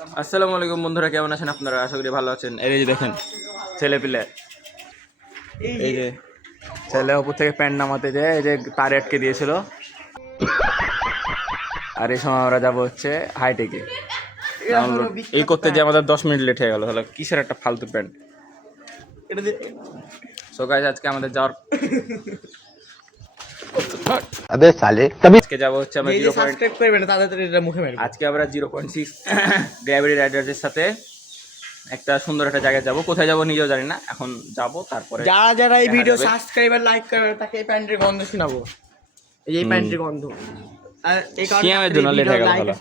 আসসালামু আলাইকুম বন্ধুরা, কেমন আছেন আপনারা? আশা করি ভালো আছেন। এই যে দেখেন ছেলে পিলে, এই যে ছেলে উপর থেকে প্যান্ট নামাতে যায়, এই যে তারে আটকে দিয়েছিল। আর এই সময় আমরা যাবো হচ্ছে হাইটেকে। এই করতে যে আমাদের 10 মিনিট লেট হয়ে গেল। তাহলে কিসের একটা ফালতু প্যান্ট। সো গাইস, আজকে আমাদের যাওয়ার আজকে যাবো হচ্ছে আমরা 0.6 আজকে আমরা 0.6 গ্র্যাভিটি রাইডার্সের সাথে একটা সুন্দর একটা জায়গায় যাব। কোথায় যাব নিজেও জানি না, এখন যাব। তারপরে যারা এই ভিডিও সাবস্ক্রাইব আর লাইক করবে তাকে এই প্যান্টের গন্ধ শোনাবো। এই প্যান্টের গন্ধ আর এই সিয়ামের জন্য লেট হয়ে গেল। ভালো,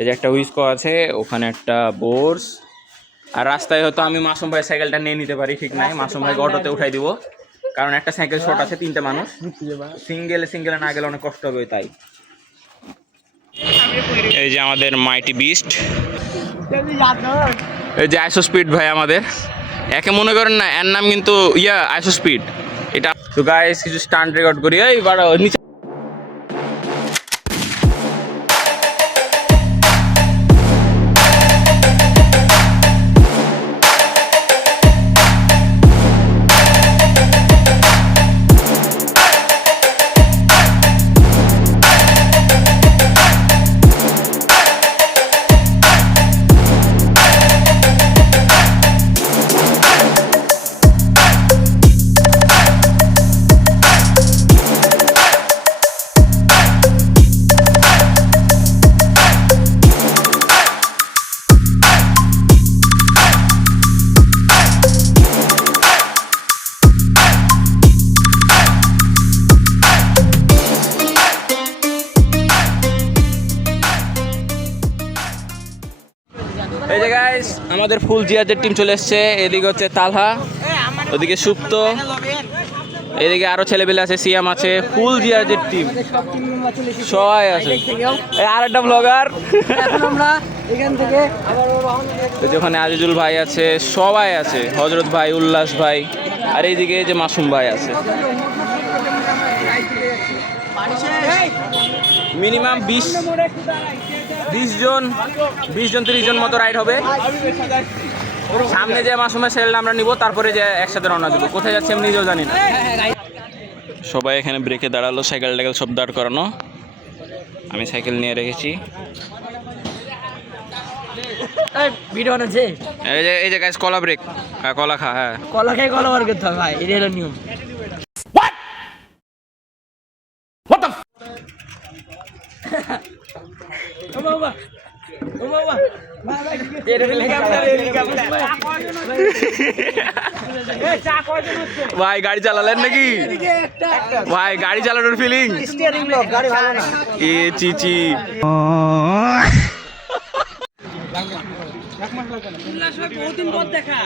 এই যে একটা উইস্কো আছে, ওখানে একটা বোর্স। আর রাস্তায় হয়তো আমি মাসুম ভাই সাইকেলটা নিয়ে নিতে পারি, ঠিক নাই। মাসুম ভাইকে অটোতে উঠাই দিব, কারণ একটা সাইকেল শর্ট আছে, 3টে মানুষ। সিঙ্গেলে না গেলে অনেক কষ্ট হবে। তাই এই যে আমাদের মাইটি বিস্ট, এই যে আইসো স্পিড ভাই আমাদের। একে মনে করেন না, এর নাম কিন্তু আইসো স্পিড। এটা তো গাইস কিছু স্টান্ট রেকর্ড করি। এই বাড়া নিচে এই যে গাইস আমাদের ফুল জিয়াজের টিম চলে এসছে। এদিকে হচ্ছে তালহা, ওদিকে সুপ্ত, এদিকে আরো ছেলেপেলে আছে, সিয়াম আছে। ফুল জিয়াজের টিম সবাই আছে। আর একটা ব্লগার যেখানে আজিজুল ভাই আছে, সবাই আছে, হজরত ভাই, উল্লাস ভাই, আর এইদিকে যে মাসুম ভাই আছে। মিনিমাম 20 জন 30 জন মতো রাইড হবে। সামনে যে মাসুমের সেলটা আমরা নিব, তারপরে যে একসাথে রওনা দেবো। কোথায় যাচ্ছি আমি নিজেও জানি না। সবাই এখানে ব্রেকে দাঁড়ালো, সাইকেল টাইকেল সব দাঁড় করানো। আমি সাইকেল নিয়ে রেখেছি। ভিডিও আছে এই যে গাইস, কলা ব্রেক, কলা খা। হ্যাঁ, কলা খেয়ে কলা বার করতে হবে ভাই, এটা হলো নিয়ম। ভাই গাড়ি চালালেন নাকি ভাই? গাড়ি চালানোর ফিলিং এ চিচি। বহুদিন পর দেখা।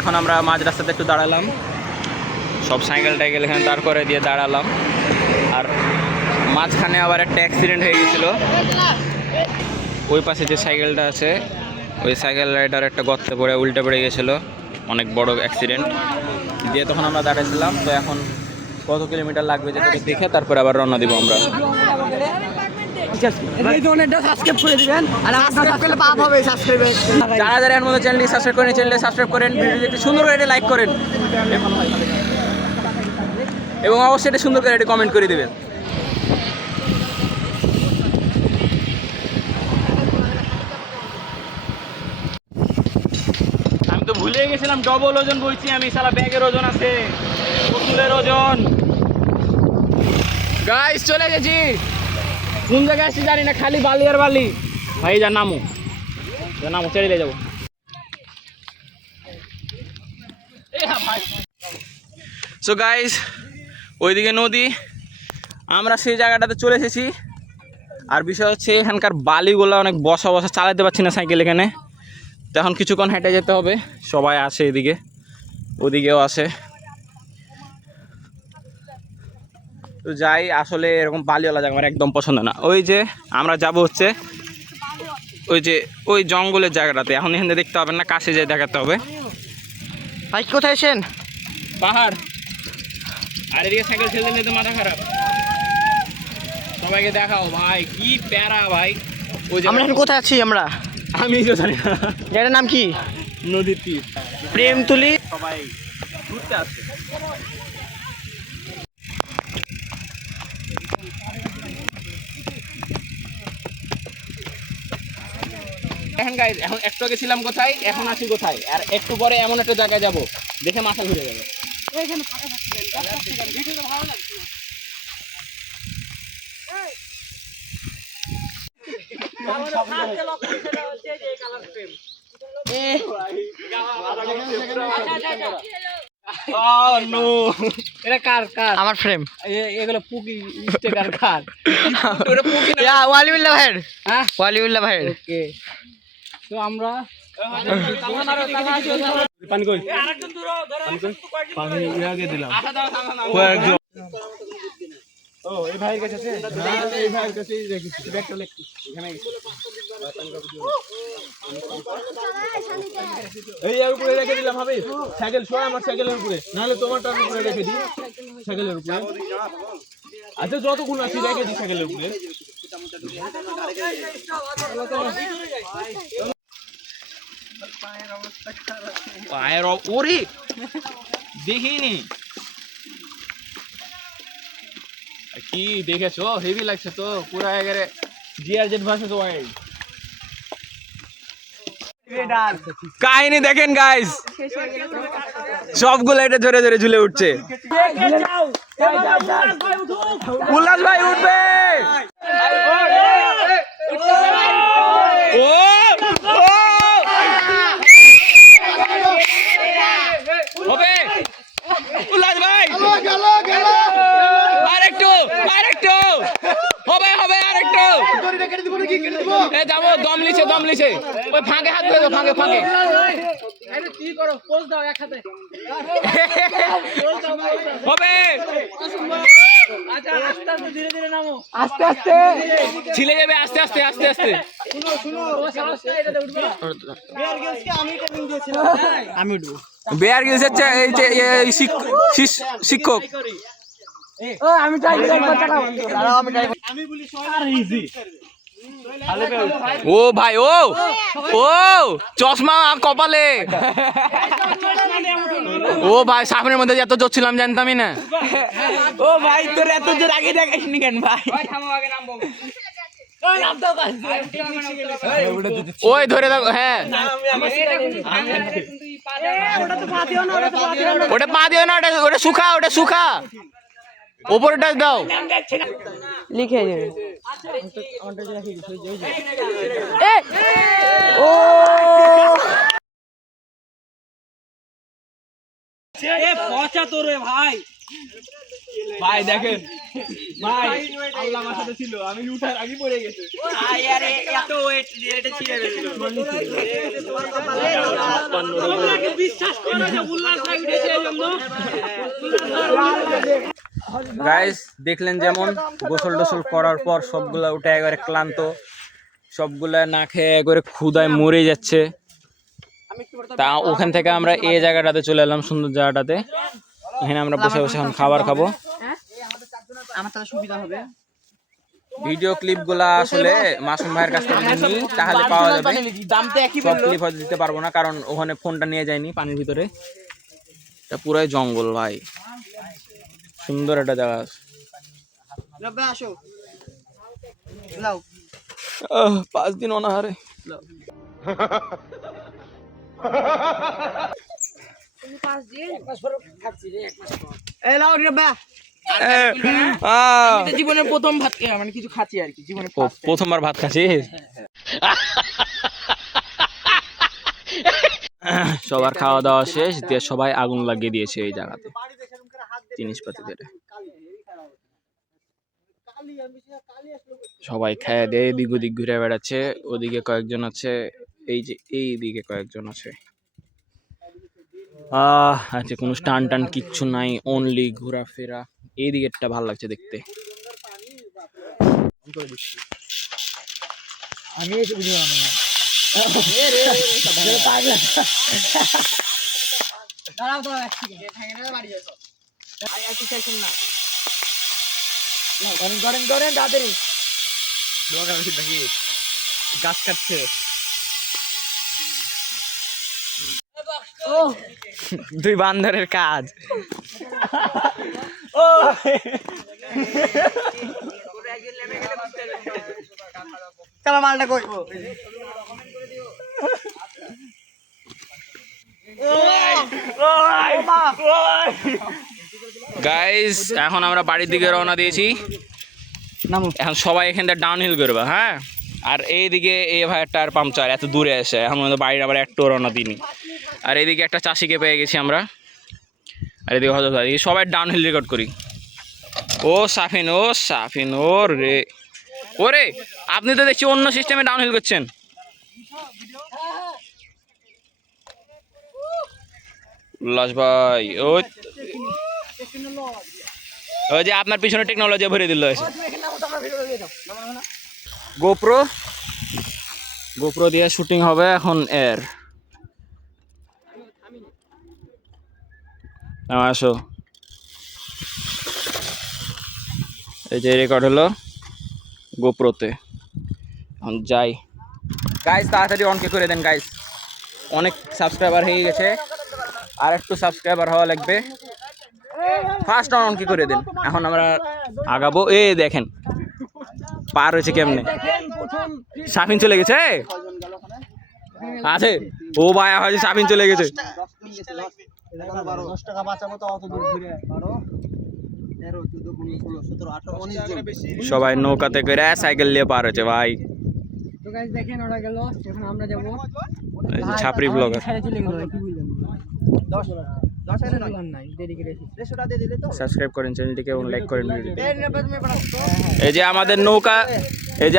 এখন আমরা মাঝ রাস্তাতে একটু দাঁড়ালাম, সব সাইকেল টাইকেল এখানে দাঁড় করে দিয়ে দাঁড়ালাম। আর মাঝখানে আবার একটা অ্যাক্সিডেন্ট হয়ে গেছিল। ওই পাশে যে সাইকেলটা আছে, ওই সাইকেল রাইডার একটা গর্তে পড়ে উল্টে পড়ে গেছিলো, অনেক বড় অ্যাক্সিডেন্ট দিয়ে। তখন আমরা দাঁড়াইছিলাম। তো এখন কত কিলোমিটার লাগবে যেটা দেখে তারপরে আবার রওনা দিব আমরা। যারা এর মধ্যে চ্যানেলটি সাবস্ক্রাইব করেন, ভিডিওটি একটু সুন্দর করে লাইক করেন, এবং অবশ্যই এটা সুন্দর করে একটা কমেন্ট করে দেবেন। আমি তো ভুলে গেছিলাম ডবল ওজন বলছি আমি। সালা ব্যাগের ওজন আছে, পুতুলের ওজন। গাইস চলে গেছি, কোন জায়গায় আসছি জানি না, খালি বালি আর বালি। ভাই যা নামো ছেড়ে দিয়ে যাবো। সো গাইস, ওইদিকে নদী, আমরা সেই জায়গাটাতে চলে এসেছি। আর বিষয় হচ্ছে এখানকার বালিগুলো অনেক বসা চালাতে পারছি না সাইকেল এখানে। তো এখন কিছুক্ষণ হেঁটে যেতে হবে। সবাই আসে, এদিকে ওদিকেও আসে। তো যাই, আসলে এরকম বালিওয়ালা জায়গা আমার একদম পছন্দ না। ওই যে আমরা যাব হচ্ছে ওই জঙ্গলের জায়গাটাতে। এখন এখানে দেখতে হবে না, কাছে যেয়ে দেখাতে হবে। ভাই কোথায় এসেন? পাহাড়, আর এদিকে সাইকেল ঠেলতে ঠেলতে মাথা খারাপ। সবাইকে দেখাও ভাই কি প্যারা ভাই। ওই যে আমরা এখন কোথায় আছি? আমরা আমি তো জানি না। জায়গাটার নাম কি? নদীর তীর। প্রেমতুলি। সবাই ঘুরতে আসে। এখন গাইজ, এখন একটু আগে ছিলাম কোথায়, এখন আছি কোথায়, আর একটু পরে এমন একটা জায়গায় যাব দেখে মাথা ঘুরে যাবে। এটা কার কার? আমার ফ্রেম। এগুলো পুকি স্টিকার কার? ওয়ালিউল্লাহ ভাইয়ের। হ্যাঁ, ওয়ালিউল্লাহ ভাইয়ের। ওকে। তো আমরা পানি কই? পানি আগে দিলাম। কয়েকজন। ও এই ভাইয়ের কাছে আছে? হ্যাঁ, এই ভাইয়ের কাছেই রেখেছি। ব্যাগটা লেখছি। এখানে গেছি। এই এর উপরে রেখে দিলাম হবে। সাইকেল শোয়া আমার সাইকেলের উপরে। নাহলে তোমারটার উপরে রেখে দিই। সাইকেলের উপরে। আচ্ছা যতক্ষণ আছি রেখে দিই সাইকেলের উপরে। পায়ের ওরে দেখিনি কি দেখেছো? হেভি লাগছে তো, পুরা একেবারে জিআরজেড ভার্সেস ওয়াইল্ড কাহিনী দেখেন গাইস, সবগুলো এটা জোরে জোরে ঝুলে উঠছে। উল্লাস ভাই উঠবে। ও হবে উল্লাস ভাই, আরেকটু আরেকটু হবে হবে আরেকটু। এ যাবো, দম লিছে দম লিছে। ওই ফাঁকে হাত ধরে দাও, ফাঁকে ফাঁকে। হবে আস্তে আস্তে ছিলে যাবে, আস্তে আস্তে আস্তে আস্তে। আমি উঠবো। বেয়ার গিলসের শিক্ষক। ও ভাই ও ও চশমা কপালে। ও ভাই সামনের মধ্যে এত জোর ছিলাম জানতামই না। ও ভাই তোর এত জোর আগে দেখাসনি কেন ভাই? ওই ধরে দাও। হ্যাঁ ওটা পা দিও না, ওটা শুখা, ওটা শুখা। ওপরটা দাও। লিখে দে। ও পচা তোর ভাই। ভাই দেখেন ভাই, আল্লাহ আমার সাথে ছিল, আমি উঠার আগে পড়ে গেছে। এত ওয়েট এটা ছিঁড়ে গেছিল। গাইস দেখলেন যেমন গোসল টোসল করার পর সবগুলা উঠে একবারে ক্লান্ত, সবগুলা না খেয়ে একবারে ক্ষুধায় মরে যাচ্ছে। তা ওখান থেকে আমরা এই জায়গাটাতে চলে এলাম, সুন্দর জায়গাটাতে। এখানে আমরা বসে বসে এখন খাবার খাবো। আমার তাহলে সুবিধা হবে। ভিডিও ক্লিপ গুলা আসলে মাসুম ভাইয়ের কাছ থেকে নিই, তাহলে পাওয়া যাবে। দামটা একই সব ক্লিপ হয়তো দিতে পারবো না, কারণ ওখানে ফোনটা নিয়ে যায়নি পানির ভিতরে। এটা পুরাই জঙ্গল ভাই, সুন্দর একটা জায়গা আছে। রব্বা আসো লাও 5 দিন অনাহারে। এই লাও রব্বা। জীবনের প্রথম ভাত মানে কিছু খাচ্ছি আর কি, জীবনে প্রথমবার ভাত খাচ্ছিস? সবার খাওয়া দাওয়া শেষ দিয়ে সবাই আগুন লাগিয়ে দিয়েছে এই জায়গাতে জিনিসপাতি ধরে। সবাই খায় দিয়ে এদিক ওদিক ঘুরে বেড়াচ্ছে। ওদিকে কয়েকজন আছে, এই যে এই দিকে কয়েকজন আছে। আচ্ছা কোনো স্টান টান কিচ্ছু নাই, অনলি ঘোরাফেরা। এই দিকেরটা ভালো লাগছে দেখতে। আমি এসে বুঝি না। দাঁড়াও দাঁড়াও এক সেকেন্ড ভেঙে নেবে বাড়ি যাও আই আই চাইছেন না গরেন গরেন তাড়াতাড়ি লোক আছে নাকি গাছ কাটছে ও দুই বান্দরের কাজ ও চলো মালটা কইবো গাইস এখন আমরা বাড়ির দিকে রওনা দিয়েছি নামো এখন সবাই এখান থেকে ডাউন হিল করবে হ্যাঁ আর এইদিকে এই ভাইয়ের টায়ার পাংচার এত দূরে এসে এখন আমাদের বাড়ির আবার একটু রওনা দিইনি আর এইদিকে একটা চাষিকে পেয়ে গেছি আমরা আর এদিকে হজরত ভাই সবাই ডাউন হিল রেকর্ড করি ও সাফিন ও রে ওরে আপনি তো দেখছি অন্য সিস্টেমে ডাউন হিল করছেন উল্লাস ভাই ওই যে আপনার পিছনে টেকনোলজি ভরে দিল গোপ্রো দিয়ে শুটিং হবে এখন এর আসো এই যে রেকর্ড হলো গোপ্রোতে এখন যাই গাইস তাড়াতাড়ি অনকে করে দেন গাইস অনেক সাবস্ক্রাইবার হয়ে গেছে আর একটু সাবস্ক্রাইবার হওয়া লাগবে ফার্স্ট অন কি করে দেন এখন আমরা আগাবো এই দেখেন পার হয়েছে কেমনে সাফিন চলে গেছে আছে ও ভাই হয়তো সাফিন চলে গেছে 10 টাকা বাঁচাবো তো অত দূর ঘুরে 12 13 14 15 16 17 18 19 সবাই নৌকাতে করে সাইকেল নিয়ে পার হয়েছে ভাই তো গাইস দেখেন ওরা গেল এখন আমরা যাব ছাপরি ব্লগার ছেড়ে চলে গেল কি বললেন 10 এর নাই দেরি করে 150 টাকা দিয়ে দিলে তো সাবস্ক্রাইব করেন চ্যানেলটিকে এবং লাইক করেন ভিডিওটি এই যে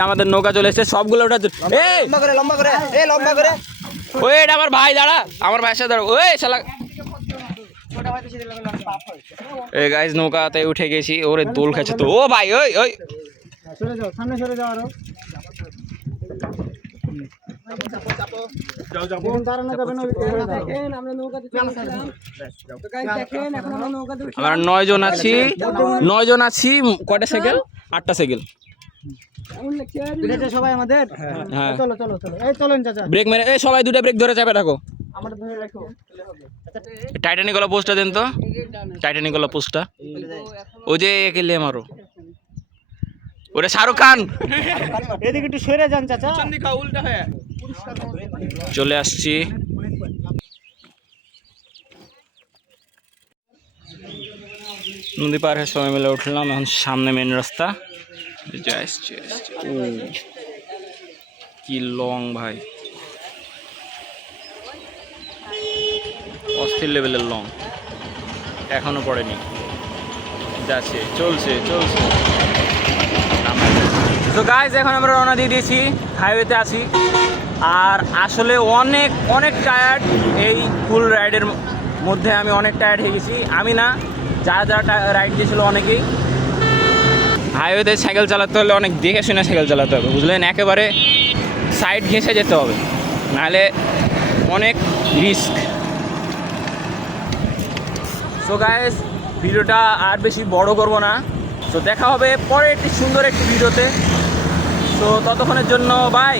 আমাদের নৌকা চলে এসেছে সবগুলো ওটা এই লম্বা করে এই লম্বা করে ওই এটা আমার ভাই দাঁড়া আমার ভাইয়ের সাথে দাঁড়া ওই শালা ছোটা ভাই বেশি দিলে পাপ হয় এই গাইস নৌকাতে উঠে গেছি ওরে দোল খাচ্ছে তো ও ভাই ওই ওই চলে যাও সামনে সরে যাও আরো যাও যাও দেখেন আমরা নৌকাতে চলছিলাম তো গাইস দেখেন এখন আমরা নৌকাতে উঠি আমরা 9 জন আছি কয়টা সাইকেল 8টা সাইকেল বুঝেছে সবাই আমাদের হ্যাঁ চলো চলো চলো এই চলেন চাচা ব্রেক মেরে এই সবাই দুটো ব্রেক ধরে চাপে রাখো আমরা ধরে রাখো টাইটানিক वाला পোস্টটা দেন তো টাইটানিক वाला পোস্টটা ও যে একে লে মারো ওরে শাহরুখ খান এদিকে একটু সরে যান চাচা চন্দিকা উল্টা হয়ে চলে আসছি নদী পার হয়ে সবাই মিলে উঠলাম এখন সামনে মেন রাস্তা আসছে ও কি লং ভাই অস্থির লেভেলের লং এখনো পড়েনি যাচ্ছে চলছে তো গাইজ এখন আমরা রওনা দিয়ে দিয়েছি হাইওয়েতে আছি আর আসলে অনেক টায়ার্ড এই ফুল রাইডের মধ্যে আমি অনেক টায়ার্ড হয়ে গেছি আমি না যারা রাইড দিয়েছিল অনেকেই হাইওয়েতে সাইকেল চালাতে হলে অনেক দেখে শুনে সাইকেল চালাতে হবে বুঝলেন একেবারে সাইড ঘেঁষে যেতে হবে নাহলে অনেক রিস্ক সো গাইস ভিডিওটা আর বেশি বড় করব না তো দেখা হবে পরে একটি সুন্দর একটি ভিডিওতে তো ততক্ষণের জন্য বাই